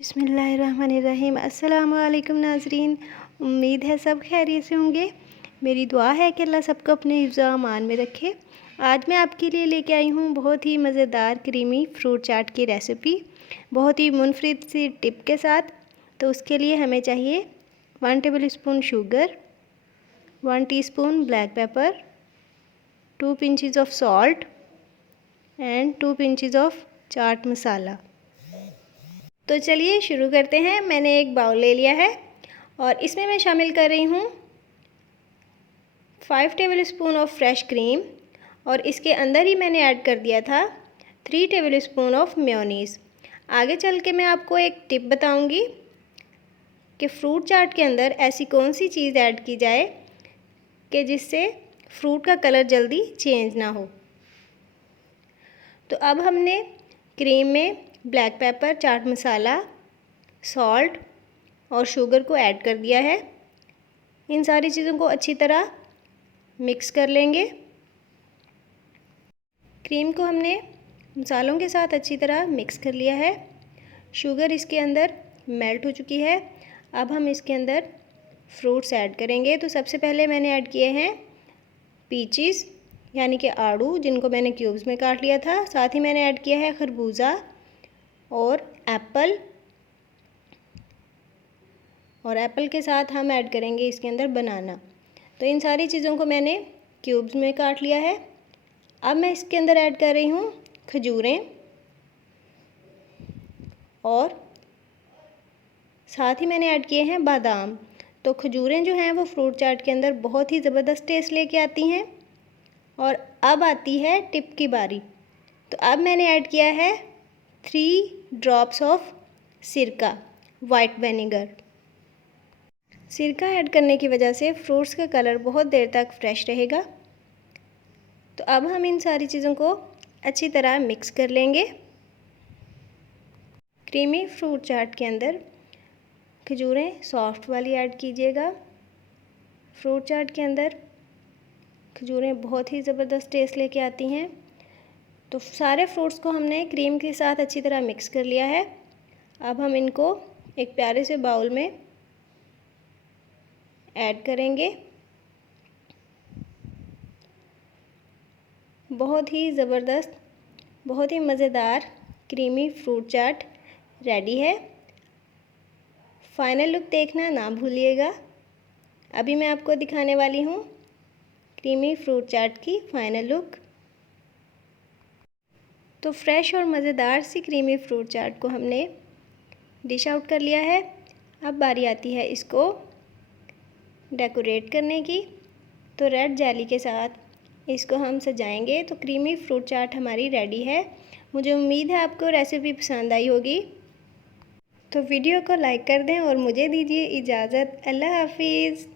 बिस्मिल्लाहिर्रहमानिर्रहीम। अस्सलामु अलैकुम नाज़रीन, उम्मीद है सब खैरियत से होंगे। मेरी दुआ है कि अल्लाह सबको अपने हिफ्ज़ व अमान में रखे। आज मैं आपके लिए लेके आई हूँ बहुत ही मज़ेदार क्रीमी फ्रूट चाट की रेसिपी, बहुत ही मुनफरिद सी टिप के साथ। तो उसके लिए हमें चाहिए 1 tablespoon sugar, 1 teaspoon black pepper, 2 pinches of salt and 2 pinches of chaat masala. तो चलिए शुरू करते हैं। मैंने एक बाउल ले लिया है और इसमें मैं शामिल कर रही हूँ 5 table spoon of fresh cream और इसके अंदर ही मैंने ऐड कर दिया था 3 टेबल स्पून ऑफ मेयोनीज़। आगे चल के मैं आपको एक टिप बताऊंगी कि फ्रूट चाट के अंदर ऐसी कौन सी चीज़ ऐड की जाए कि जिससे फ्रूट का कलर जल्दी चेंज ना हो। तो अब हमने क्रीम में black pepper, chaat masala, salt और शुगर को ऐड कर दिया है। इन सारी चीज़ों को अच्छी तरह मिक्स कर लेंगे। क्रीम को हमने मसालों के साथ अच्छी तरह मिक्स कर लिया है। शुगर इसके अंदर मेल्ट हो चुकी है। अब हम इसके अंदर फ्रूट्स ऐड करेंगे। तो सबसे पहले मैंने ऐड किए हैं पीचीज़ यानी कि आड़ू, जिनको मैंने क्यूब्स में काट लिया था। साथ ही मैंने ऐड किया है खरबूजा और एप्पल, और एप्पल के साथ हम ऐड करेंगे इसके अंदर बनाना। तो इन सारी चीज़ों को मैंने क्यूब्स में काट लिया है। अब मैं इसके अंदर ऐड कर रही हूँ खजूरें और साथ ही मैंने ऐड किए हैं बादाम। तो खजूरें जो हैं वो फ्रूट चाट के अंदर बहुत ही ज़बरदस्त टेस्ट लेके आती हैं। और अब आती है टिप की बारी। तो अब मैंने ऐड किया है 3 ड्रॉप्स ऑफ सिरका, वाइट विनेगर। सिरका ऐड करने की वजह से फ्रूट्स का कलर बहुत देर तक फ्रेश रहेगा। तो अब हम इन सारी चीज़ों को अच्छी तरह मिक्स कर लेंगे। क्रीमी फ्रूट चाट के अंदर खजूरें सॉफ्ट वाली ऐड कीजिएगा। फ्रूट चाट के अंदर खजूरें बहुत ही ज़बरदस्त टेस्ट लेके आती हैं। तो सारे फ्रूट्स को हमने क्रीम के साथ अच्छी तरह मिक्स कर लिया है। अब हम इनको एक प्यारे से बाउल में ऐड करेंगे। बहुत ही ज़बरदस्त, बहुत ही मज़ेदार क्रीमी फ्रूट चाट रेडी है। फाइनल लुक देखना ना भूलिएगा। अभी मैं आपको दिखाने वाली हूँ क्रीमी फ्रूट चाट की फाइनल लुक। तो फ्रेश और मज़ेदार सी क्रीमी फ्रूट चाट को हमने डिश आउट कर लिया है। अब बारी आती है इसको डेकोरेट करने की। तो रेड जेली के साथ इसको हम सजाएंगे। तो क्रीमी फ्रूट चाट हमारी रेडी है। मुझे उम्मीद है आपको रेसिपी पसंद आई होगी। तो वीडियो को लाइक कर दें और मुझे दीजिए इजाज़त। अल्लाह हाफिज़।